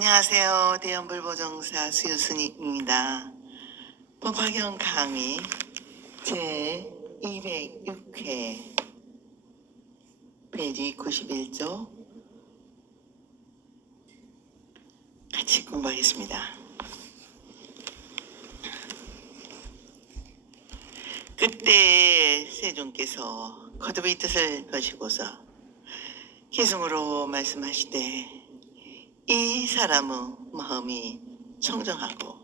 안녕하세요. 대연불보정사 수유순입니다. 법화경 강의 제206회 페이지 91조 같이 공부하겠습니다. 그때 세종께서 거듭의 뜻을 펴시고서 기승으로 말씀하시되 이 사람의 마음이 청정하고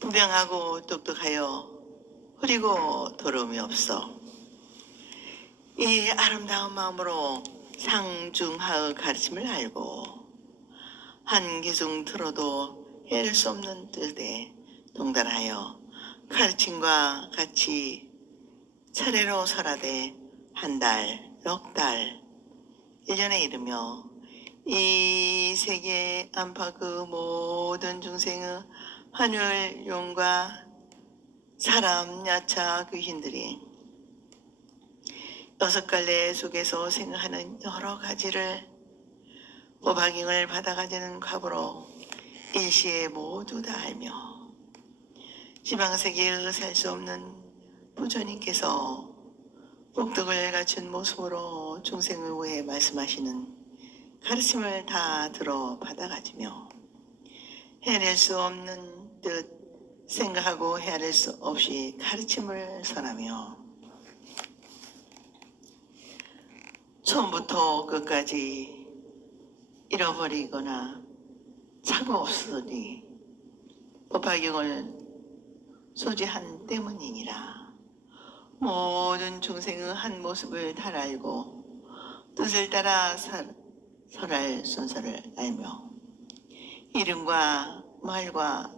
분명하고 똑똑하여 흐리고 더러움이 없어 이 아름다운 마음으로 상중하의 가르침을 알고 한 기승 들어도 헤아릴 수 없는 뜻에 동달하여 가르침과 같이 차례로 설하되 한 달, 넉 달, 1년에 이르며 이 세계 안팎의 그 모든 중생의 환율, 용과 사람, 야차, 귀신들이 6갈래 속에서 생각하는 여러 가지를 법화경을 받아가지는 과보로 일시에 모두 다 알며 지방세계에 살 수 없는 부처님께서 복덕을 갖춘 모습으로 중생을 위해 말씀하시는 가르침을 다 들어 받아가지며 헤아릴 수 없는 뜻 생각하고 헤아릴 수 없이 가르침을 선하며 처음부터 끝까지 잃어버리거나 착오 없으니 법화경을 소지한 때문이니라. 모든 중생의 한 모습을 다 알고 뜻을 따라 설할 순서를 알며 이름과 말과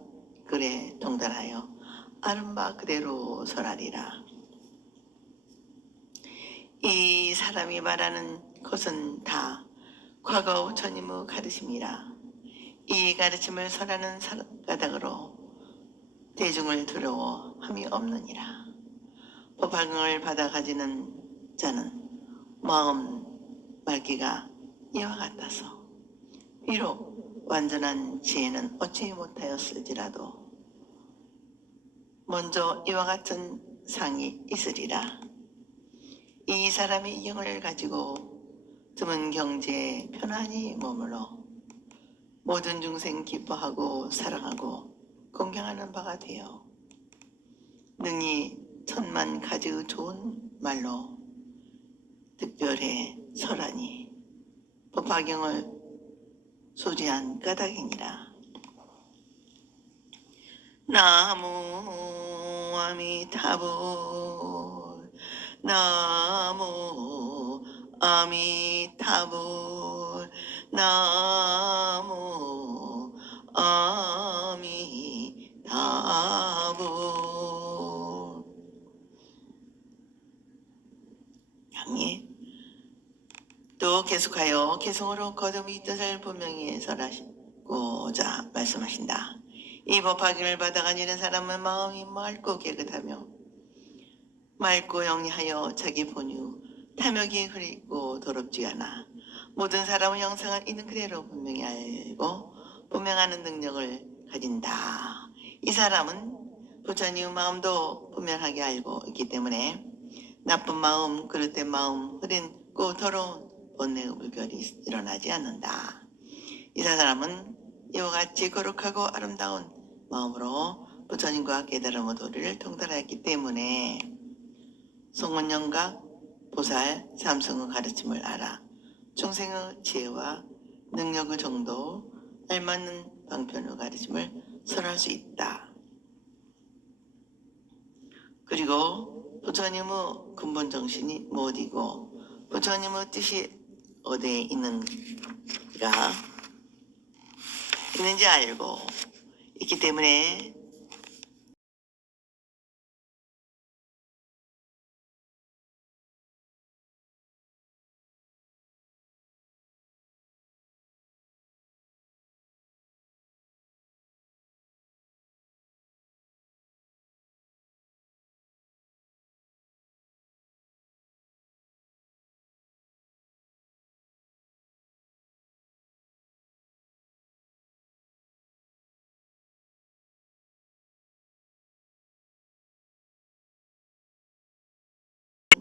글에 동달하여 아는 바 그대로 설하리라. 이 사람이 말하는 것은 다 과거 부처님의 가르침이라. 이 가르침을 설하는 까닭으로 대중을 두려워함이 없느니라. 법화경을 받아 가지는 자는 마음 맑기가 이와 같아서 비록 완전한 지혜는 얻지 못하였을지라도 먼저 이와 같은 상이 있으리라. 이 사람이 이 영을 가지고 드문 경지에 편안히 머물러 모든 중생 기뻐하고 사랑하고 공경하는 바가 되어 능히 천만 가지의 좋은 말로 특별히 설하니 법화경을 소지한 까닭이니라. 나무 아미타불 나무 아미타불 나무 아미타불. 양이 또 계속하여 개성으로 거듭이 뜻을 분명히 설하시고자 말씀하신다. 이 법화경을 받아가니는 사람은 마음이 맑고 깨끗하며 맑고 영리하여 자기 본유 탐욕이 흐리고 더럽지 않아 모든 사람의 영상을 있는 그대로 분명히 알고 분명하는 능력을 가진다. 이 사람은 부처님의 마음도 분명하게 알고 있기 때문에 나쁜 마음, 그릇된 마음, 흐리고 더러운 번뇌의 물결이 일어나지 않는다. 이 사람은 이와 같이 거룩하고 아름다운 마음으로 부처님과 깨달음의 도리를 통달하였기 때문에 송원영각, 보살, 삼성의 가르침을 알아 중생의 지혜와 능력의 정도 알맞는 방편의 가르침을 설할 수 있다. 그리고 부처님의 근본 정신이 무엇이고 부처님의 뜻이 어디에 있는지 알고 있기 때문에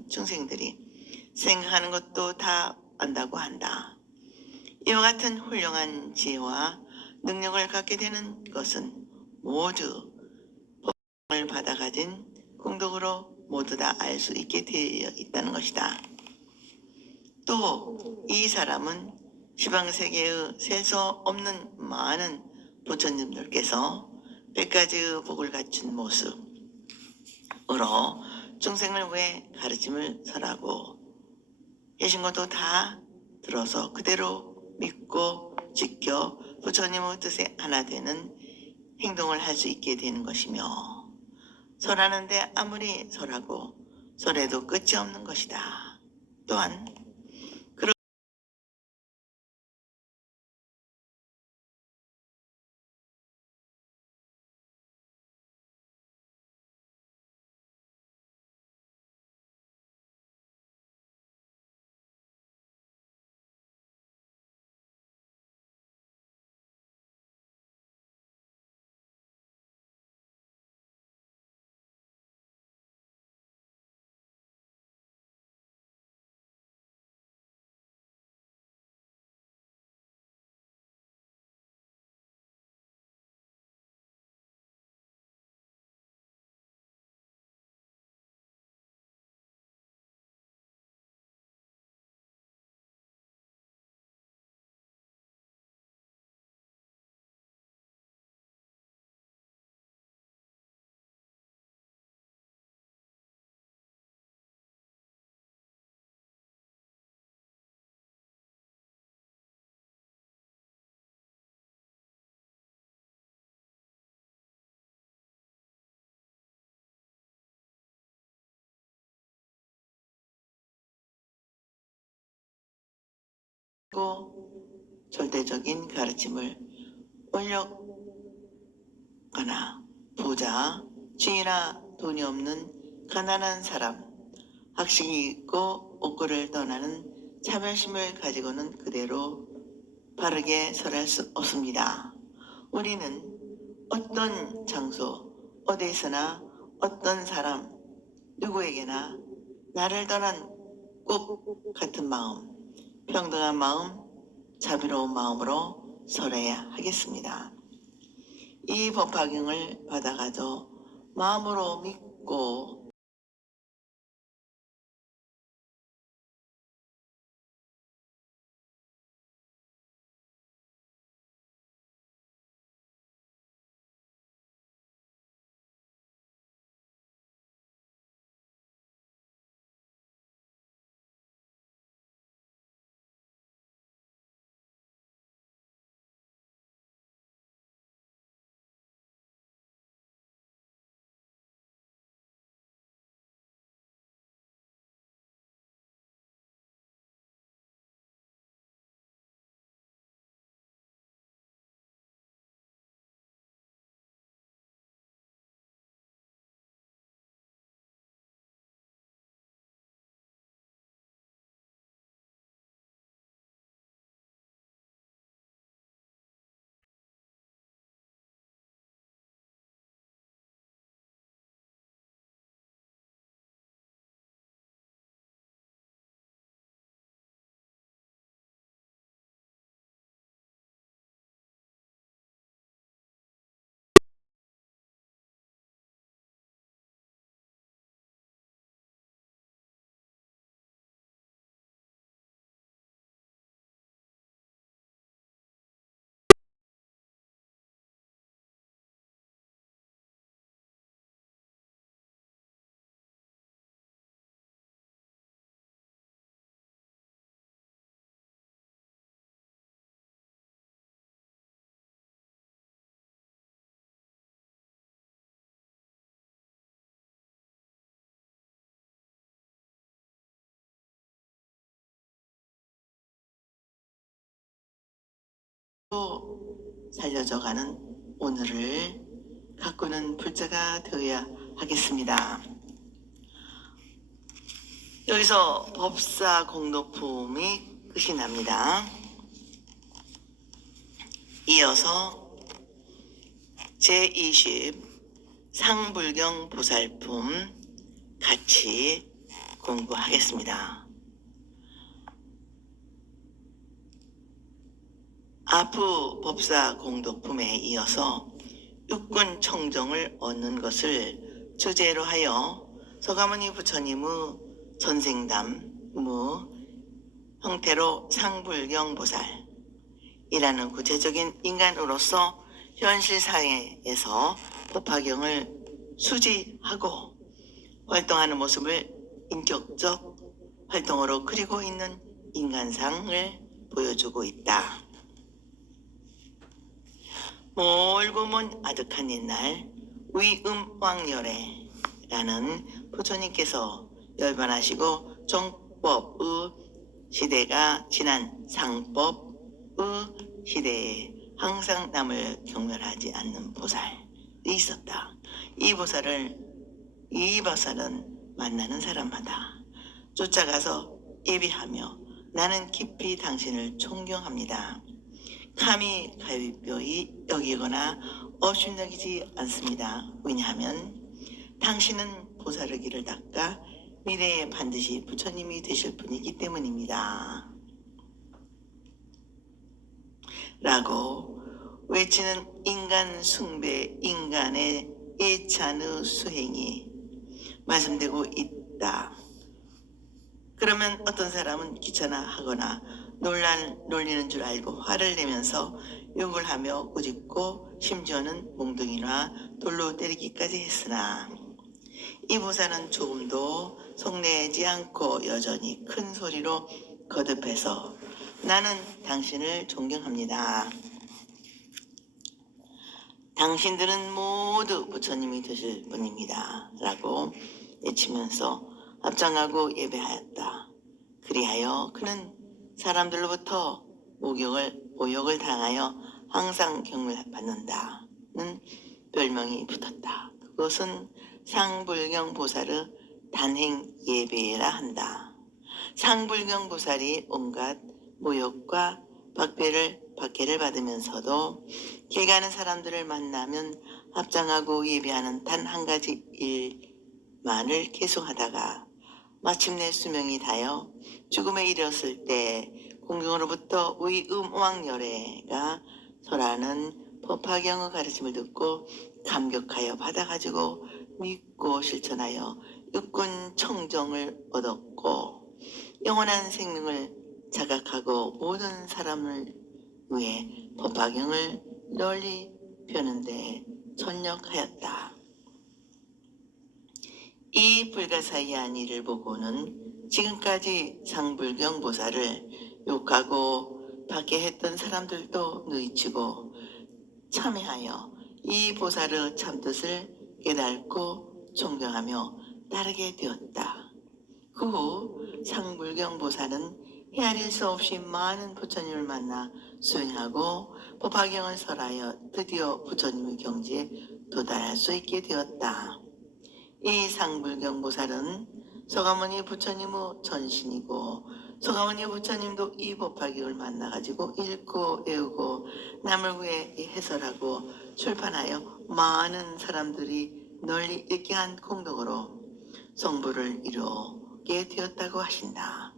많은 중생들이 생각하는 것도 다 안다고 한다. 이와 같은 훌륭한 지혜와 능력을 갖게 되는 것은 모두 법을 받아 가진 공덕으로 모두 다 알 수 있게 되어 있다는 것이다. 또 이 사람은 시방세계의 셀 수 없는 많은 부처님들께서 100가지의 복을 갖춘 모습으로 중생을 왜 가르침을 설하고 계신 것도 다 들어서 그대로 믿고 지켜 부처님의 뜻에 하나 되는 행동을 할 수 있게 되는 것이며, 설하는데 아무리 설하고 설해도 끝이 없는 것이다. 또한 절대적인 가르침을 올려거나 부자, 지위나 돈이 없는 가난한 사람, 학식이 있고 옥고를 떠나는 차별심을 가지고는 그대로 바르게 설할 수 없습니다. 우리는 어떤 장소, 어디서나 어떤 사람, 누구에게나 나를 떠난 꼭 같은 마음, 평등한 마음, 자비로운 마음으로 설해야 하겠습니다. 이 법화경을 받아가져 마음으로 믿고 또 살려져가는 오늘을 가꾸는 불자가 되어야 하겠습니다. 여기서 법사 공덕품이 끝이 납니다. 이어서 제20 상불경 보살품 같이 공부하겠습니다. 아프 법사 공덕품에 이어서 육군 청정을 얻는 것을 주제로 하여 서가모니 부처님의 전생담무 형태로 상불경보살이라는 구체적인 인간으로서 현실 사회에서 법화경을 수지하고 활동하는 모습을 인격적 활동으로 그리고 있는 인간상을 보여주고 있다. 멀고 먼 아득한 옛날 위음왕열애라는 부처님께서 열반하시고 정법의 시대가 지난 상법의 시대에 항상 남을 경멸하지 않는 보살이 있었다. 이 보살은 만나는 사람마다 쫓아가서 예비하며 나는 깊이 당신을 존경합니다. 감히 가위뼈이 여기거나 업신여기지 않습니다. 왜냐하면 당신은 보살의 길을 닦아 미래에 반드시 부처님이 되실 분이기 때문입니다. 라고 외치는 인간 숭배, 인간의 예찬의 수행이 말씀되고 있다. 그러면 어떤 사람은 귀찮아하거나 놀리는 줄 알고 화를 내면서 욕을 하며 꾸짖고 심지어는 몽둥이나 돌로 때리기까지 했으나 이 보살은 조금도 속내지 않고 여전히 큰 소리로 거듭해서 나는 당신을 존경합니다. 당신들은 모두 부처님이 되실 분입니다. 라고 외치면서 합장하고 예배하였다. 그리하여 그는 사람들로부터 모욕을 당하여 항상 경멸받는다는 별명이 붙었다. 그것은 상불경보살의 단행 예배라 한다. 상불경보살이 온갖 모욕과 박해를 받으면서도 길 가는 사람들을 만나면 합장하고 예배하는 단 한 가지 일만을 계속하다가 마침내 수명이 다여 죽음에 이르렀을 때 공경으로부터 위음왕열애가 설하는 법화경의 가르침을 듣고 감격하여 받아가지고 믿고 실천하여 육군 청정을 얻었고 영원한 생명을 자각하고 모든 사람을 위해 법화경을 널리 펴는 데 전력하였다. 이 불가사의한 일을 보고는 지금까지 상불경 보살을 욕하고 박해했던 사람들도 누이치고 참회하여 이 보살의 참뜻을 깨닫고 존경하며 따르게 되었다. 그 후 상불경 보살은 헤아릴 수 없이 많은 부처님을 만나 수행하고 법화경을 설하여 드디어 부처님의 경지에 도달할 수 있게 되었다. 이 상불경 보살은 서가모니 부처님의 전신이고 서가모니 부처님도 이 법화경을 만나가지고 읽고 외우고 남을 위해 해설하고 출판하여 많은 사람들이 널리 읽게 한功德으로 성부를 이루게 되었다고 하신다.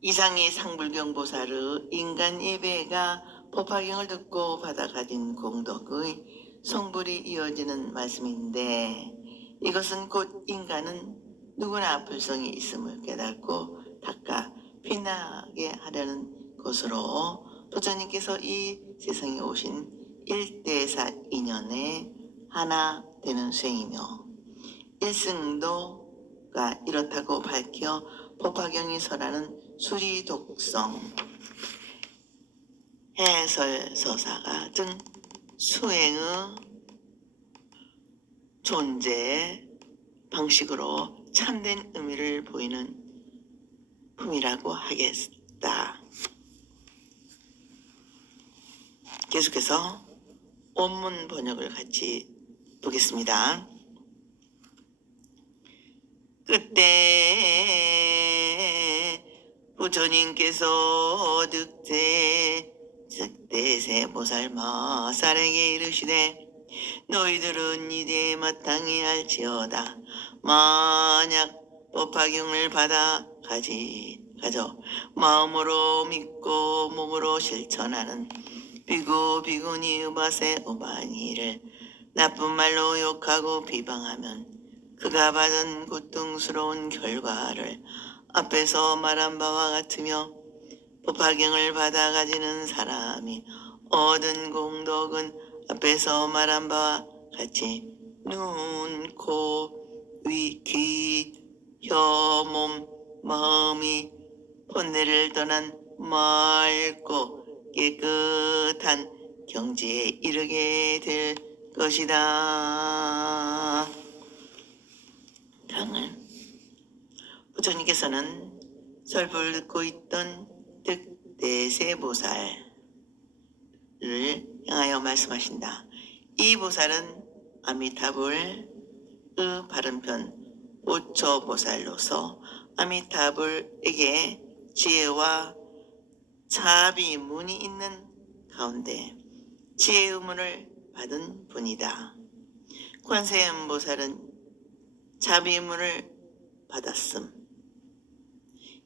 이상의 상불경 보살의 인간 예배가 법화경을 듣고 받아가진 공덕의 성불이 이어지는 말씀인데 이것은 곧 인간은 누구나 불성이 있음을 깨닫고 닦아 빛나게 하려는 것으로 부처님께서 이 세상에 오신 일대사 인연에 하나 되는 수행이며 일승도가 이렇다고 밝혀 법화경이 설하는 수리독성 해설서사가 등 수행의 존재 방식으로 참된 의미를 보이는 품이라고 하겠다. 계속해서 원문 번역을 같이 보겠습니다. 그때 부처님께서 득대 즉대세 보살 마살에게 이르시되 너희들은 이제 마땅히 알지어다. 만약 법화경을 받아 가져 마음으로 믿고 몸으로 실천하는 비구니 우바세 우바니를 나쁜 말로 욕하고 비방하면 그가 받은 고통스러운 결과를 앞에서 말한 바와 같으며 법화경을 받아 가지는 사람이 얻은 공덕은 앞에서 말한 바와 같이 눈, 코, 귀, 혀, 몸, 마음이 본래를 떠난 맑고 깨끗한 경지에 이르게 될 것이다. 다음은 부처님께서는 설법을 듣고 있던 득대세보살을 향하여 말씀하신다. 이 보살은 아미타불의 바른편 오초보살로서 아미타불에게 지혜와 자비문이 있는 가운데 지혜 의문을 받은 분이다. 관세음보살은 자비문을 받았음.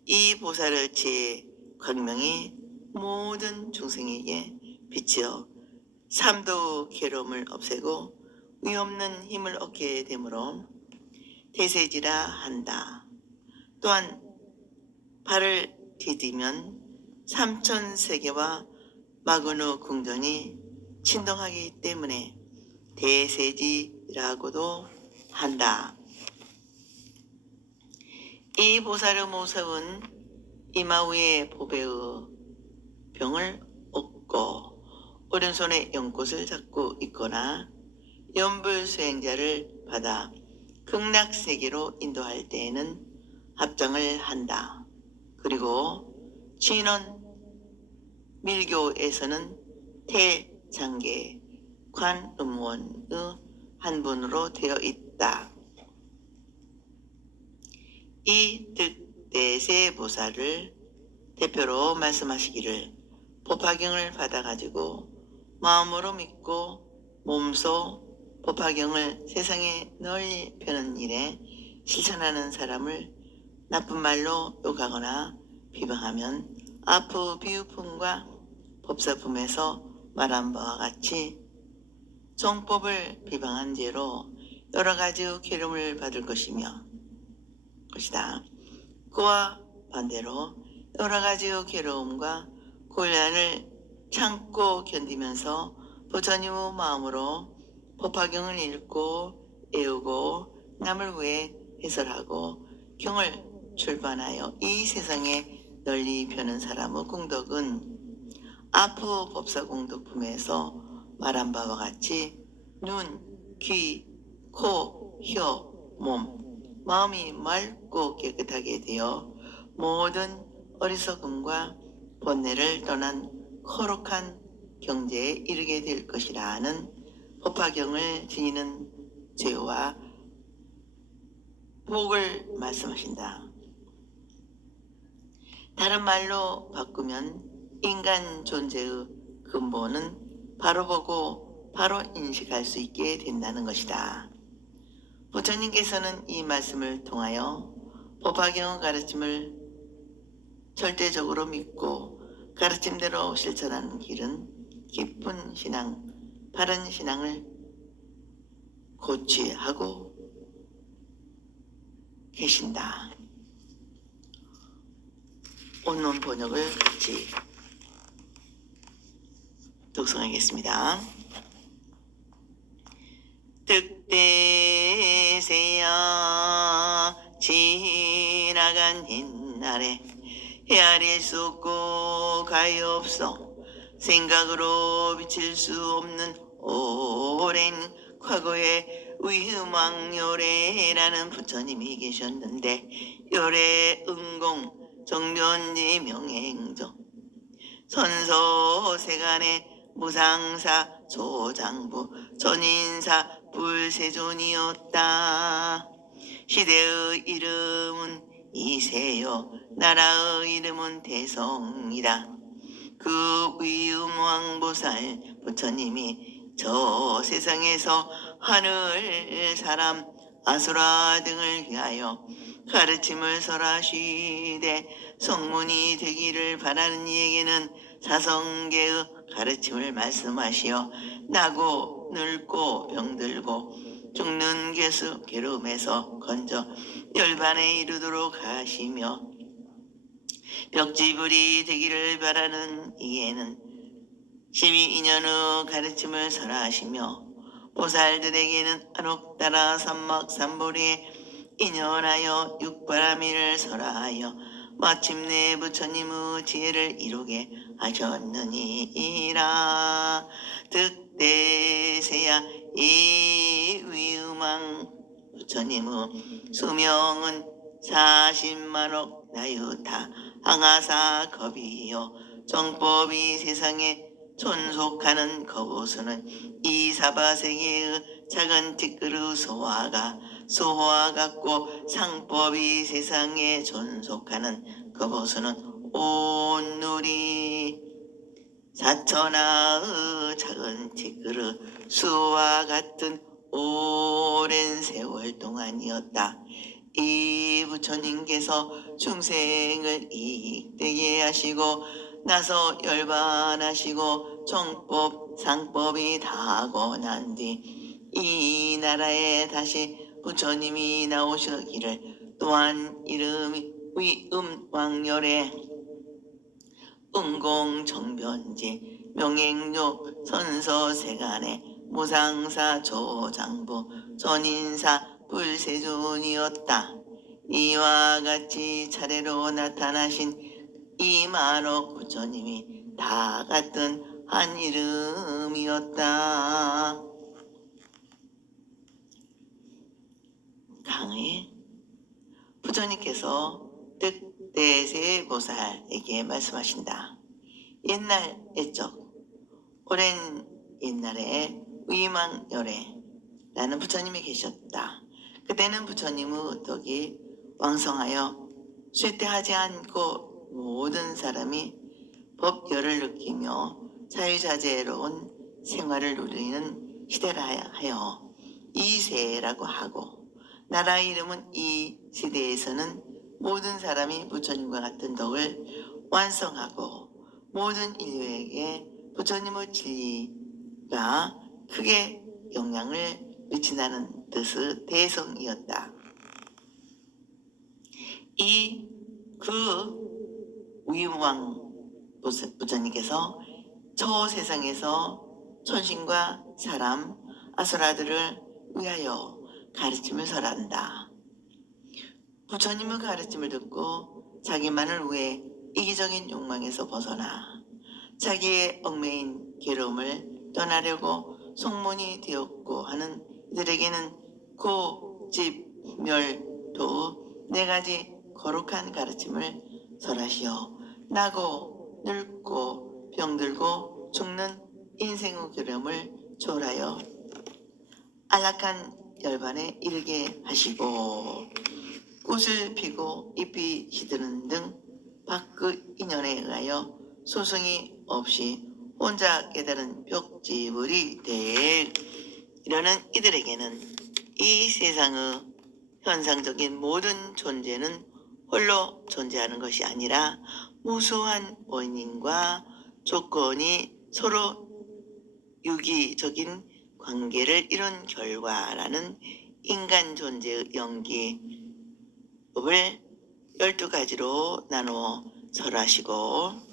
이 보살의 지혜 광명이 모든 중생에게 비치어 삼도 괴로움을 없애고 위없는 힘을 얻게 되므로 대세지라 한다. 또한 발을 디디면 삼천세계와 마근의 궁전이 진동하기 때문에 대세지라고도 한다. 이 보살의 모습은 이마 위에 보배의 병을 얻고 오른손에 연꽃을 잡고 있거나 연불수행자를 받아 극락세계로 인도할 때에는 합장을 한다. 그리고 진원 밀교에서는 태장계 관음원의 한 분으로 되어 있다. 이 득대세보살을 대표로 말씀하시기를 법화경을 받아가지고 마음으로 믿고 몸소 법화경을 세상에 널리 펴는 일에 실천하는 사람을 나쁜 말로 욕하거나 비방하면 아프 비유품과 법사품에서 말한 바와 같이 정법을 비방한 죄로 여러 가지의 괴로움을 받을 것이다. 그와 반대로 여러 가지의 괴로움과 곤란을 참고 견디면서 부처님의 마음으로 법화경을 읽고 애우고 남을 위해 해설하고 경을 출판하여 이 세상에 널리 펴는 사람의 공덕은 아프 법사 공덕품에서 말한 바와 같이 눈, 귀, 코, 혀, 몸, 마음이 맑고 깨끗하게 되어 모든 어리석음과 본래를 떠난 거룩한 경지에 이르게 될 것이라는 법화경을 지니는 죄와 복을 말씀하신다. 다른 말로 바꾸면 인간 존재의 근본은 바로 보고 바로 인식할 수 있게 된다는 것이다. 부처님께서는 이 말씀을 통하여 법화경의 가르침을 절대적으로 믿고 가르침대로 실천하는 길은 깊은 신앙, 바른 신앙을 고취하고 계신다. 원문 번역을 같이 독송하겠습니다. 득대세야 지나간 흰날에 헤아릴 수 없고 가엾어 생각으로 비칠 수 없는 오랜 과거의 위흠왕요래라는 부처님이 계셨는데 요래 응공 정변지 명행조 선서세간의 무상사 조장부 전인사 불세존이었다. 시대의 이름은 이세요 나라의 이름은 대성이다. 그 위음왕보살 부처님이 저 세상에서 하늘 사람 아수라 등을 위하여 가르침을 설하시되 성문이 되기를 바라는 이에게는 사성계의 가르침을 말씀하시어 나고 늙고 병들고 죽는 괴로움에서 건져 열반에 이르도록 하시며 벽지불이 되기를 바라는 이에는 12인연 후 가르침을 설하시며 보살들에게는 안옥따라 삼막삼보리에 인연하여 육바라밀을 설하여 마침내 부처님의 지혜를 이루게 하셨느니라. 득대세야 이 위음왕 부처님의 수명은 40만억 나유타 항아사 겁이요 정법이 세상에 존속하는 그곳은 이 사바세계의 작은 티끌의 소화 같고 상법이 세상에 존속하는 그곳은 온 누리 사천하의 작은 티끌의 수와 같은 오랜 세월 동안이었다. 이 부처님께서 중생을 이익되게 하시고 나서 열반하시고 정법 상법이 다하고 난 뒤 이 나라에 다시 부처님이 나오시기를 또한 이름이 위음왕열의 응공정변지 명행욕 선서세간의 무상사 조장부 전인사 불세존이었다. 이와 같이 차례로 나타나신 이만옥 부처님이 다 같은 한 이름이었다. 강의 부처님께서 득대세 보살에게 말씀하신다. 옛날 옛적 오랜 옛날에 위망열에 라는 부처님이 계셨다. 그때는 부처님의 덕이 왕성하여 쇠퇴하지 않고 모든 사람이 법열을 느끼며 자유자재로운 생활을 누리는 시대라 하여 이세라고 하고 나라 이름은 이 시대에서는 모든 사람이 부처님과 같은 덕을 완성하고 모든 인류에게 부처님의 진리가 크게 영향을 미친다는 뜻의 대성이었다. 그 위왕 부처님께서 저 세상에서 천신과 사람, 아수라들을 위하여 가르침을 설한다. 부처님의 가르침을 듣고 자기만을 위해 이기적인 욕망에서 벗어나 자기의 얽매인 괴로움을 떠나려고 속문이 되었고 하는 이들에게는 고집멸도 네 가지 거룩한 가르침을 설하시어 나고 늙고 병들고 죽는 인생의 괴로움을 초월하여 안락한 열반에 이르게 하시고 꽃을 피고 잎이 시드는 등 밖의 인연에 의하여 소승이 없이 혼자 깨달은 벽지불이 될 이러는 이들에게는 이 세상의 현상적인 모든 존재는 홀로 존재하는 것이 아니라 무수한 원인과 조건이 서로 유기적인 관계를 이룬 결과라는 인간 존재의 연기법을 12가지로 나누어 설하시고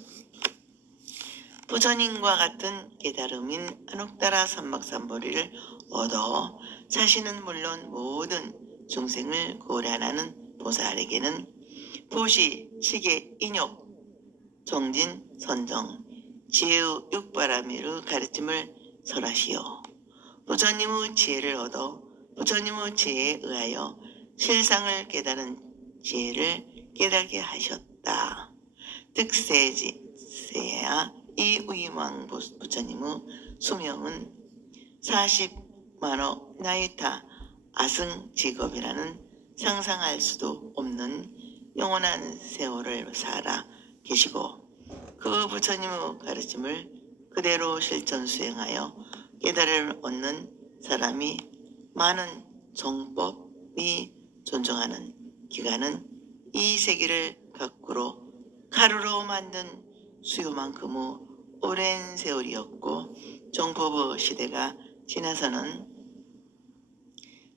부처님과 같은 깨달음인 안옥따라 삼막삼보리를 얻어 자신은 물론 모든 중생을 고려하는 보살에게는 보시, 시계, 인욕, 정진, 선정, 지혜의 육바라밀의 가르침을 설하시오. 부처님의 지혜를 얻어 부처님의 지혜에 의하여 실상을 깨달은 지혜를 깨닫게 하셨다. 득세야 이 위망 부처님의 수명은 40만억 나이타 아승직업이라는 상상할 수도 없는 영원한 세월을 살아 계시고 그 부처님의 가르침을 그대로 실천 수행하여 깨달음을 얻는 사람이 많은 정법이 존중하는 기간은 이 세계를 거꾸로 가루로 만든 수요만큼의 오랜 세월이었고, 정법의 시대가 지나서는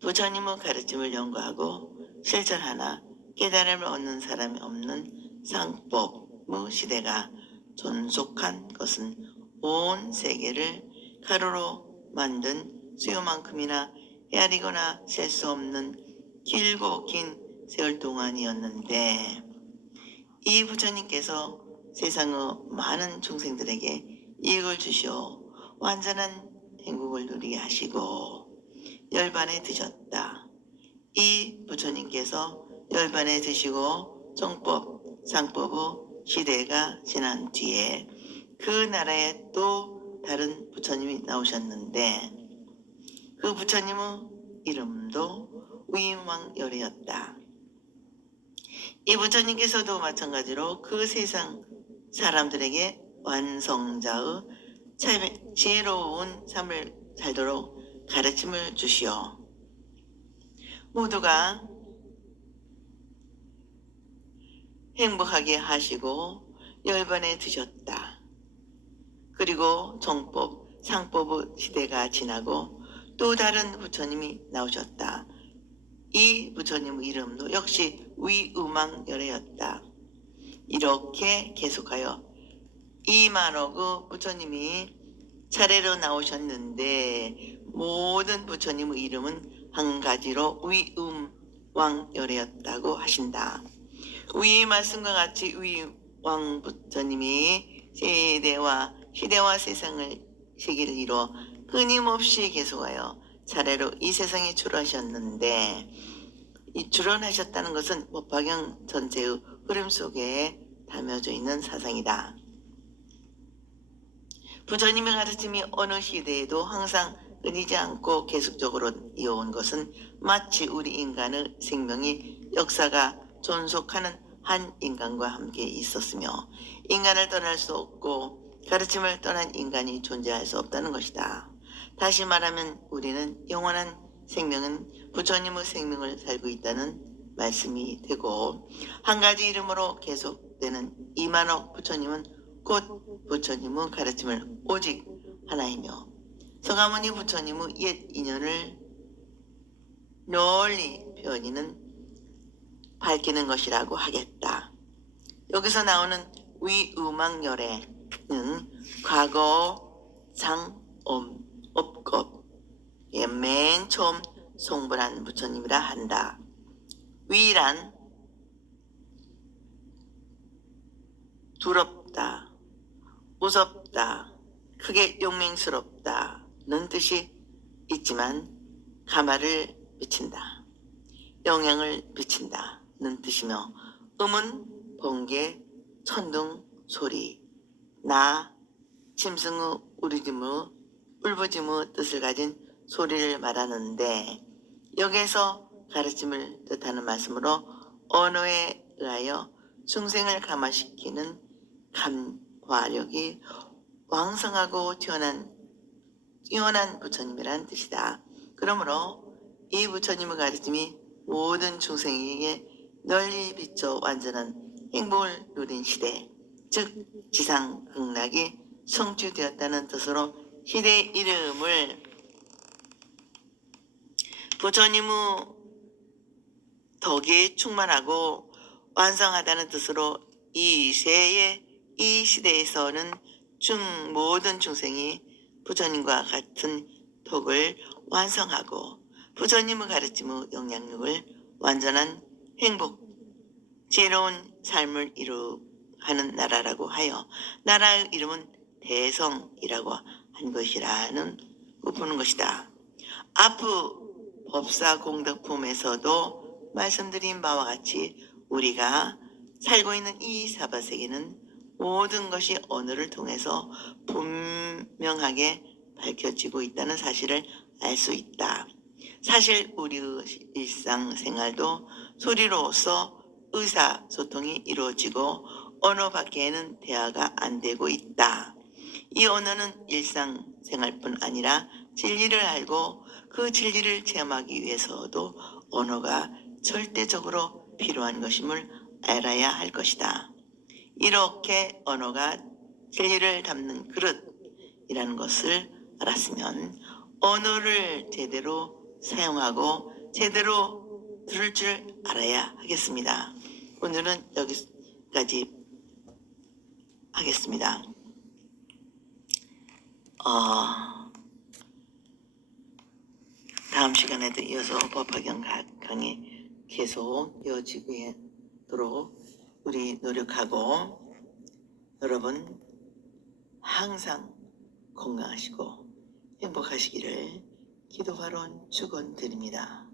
부처님의 가르침을 연구하고 실천하나 깨달음을 얻는 사람이 없는 상법의 시대가 존속한 것은 온 세계를 가루로 만든 수요만큼이나 헤아리거나 셀 수 없는 길고 긴 세월 동안이었는데, 이 부처님께서 세상의 많은 중생들에게 이익을 주시어 완전한 행복을 누리게 하시고 열반에 드셨다. 이 부처님께서 열반에 드시고 정법, 상법의 시대가 지난 뒤에 그 나라에 또 다른 부처님이 나오셨는데, 그 부처님의 이름도 위임왕열애였다. 이 부처님께서도 마찬가지로 그 세상 사람들에게 완성자의 지혜로운 삶을 살도록 가르침을 주시어 모두가 행복하게 하시고 열반에 드셨다. 그리고 정법, 상법의 시대가 지나고 또 다른 부처님이 나오셨다. 이 부처님의 이름도 역시 위음왕열애였다. 이렇게 계속하여 2만억의 부처님이 차례로 나오셨는데, 모든 부처님의 이름은 한 가지로 위음왕열애였다고 하신다. 위 말씀과 같이 위왕 부처님이 시대와 세계를 이루어 끊임없이 계속하여 차례로 이 세상에 출원하셨는데, 이 출원하셨다는 것은 법화경 전체의 흐름 속에 담겨져 있는 사상이다. 부처님의 가르침이 어느 시대에도 항상 끊이지 않고 계속적으로 이어온 것은 마치 우리 인간의 생명이 역사가 존속하는 한 인간과 함께 있었으며, 인간을 떠날 수 없고 가르침을 떠난 인간이 존재할 수 없다는 것이다. 다시 말하면 우리는 영원한 생명은 부처님의 생명을 살고 있다는 말씀이 되고, 한 가지 이름으로 계속되는 2만억 부처님은 곧 부처님의 가르침을 오직 하나이며, 서가모니 부처님의 옛 인연을 널리 펴니는 밝히는 것이라고 하겠다. 여기서 나오는 위음왕열애는 과거 상업겁 맨 처음 송불한 부처님이라 한다. 위란 두렵다, 무섭다, 크게 용맹스럽다는 뜻이 있지만 가마를 비친다, 영향을 비친다는 뜻이며, 음은 번개, 천둥, 소리, 나, 짐승의 울부짖음의 뜻을 가진 소리를 말하는데, 여기에서 가르침을 뜻하는 말씀으로 언어에 의하여 중생을 감화시키는 감화력이 왕성하고 뛰어난 부처님이라는 뜻이다. 그러므로 이 부처님의 가르침이 모든 중생에게 널리 비춰 완전한 행복을 누린 시대, 즉 지상극락이 성취되었다는 뜻으로 시대의 이름을 부처님의 덕이 충만하고 완성하다는 뜻으로 이 시대에서는 모든 중생이 부처님과 같은 덕을 완성하고 부처님의 가르침의 영향력을 완전한 행복, 지혜로운 삶을 하는 나라라고 하여 나라의 이름은 대성이라고 한 것이라는 보는 것이다. 앞의 법사공덕품에서도 말씀드린 바와 같이 우리가 살고 있는 이 사바세계는 모든 것이 언어를 통해서 분명하게 밝혀지고 있다는 사실을 알 수 있다. 사실 우리의 일상생활도 소리로서 의사소통이 이루어지고 언어 밖에는 대화가 안 되고 있다. 이 언어는 일상생활뿐 아니라 진리를 알고 그 진리를 체험하기 위해서도 언어가 절대적으로 필요한 것임을 알아야 할 것이다. 이렇게 언어가 진리를 담는 그릇이라는 것을 알았으면 언어를 제대로 사용하고 제대로 들을 줄 알아야 하겠습니다. 오늘은 여기까지 하겠습니다. 다음 시간에도 이어서 법화경 강의 계속 이어지도록 우리 노력하고, 여러분 항상 건강하시고 행복하시기를 기도하러 축원드립니다.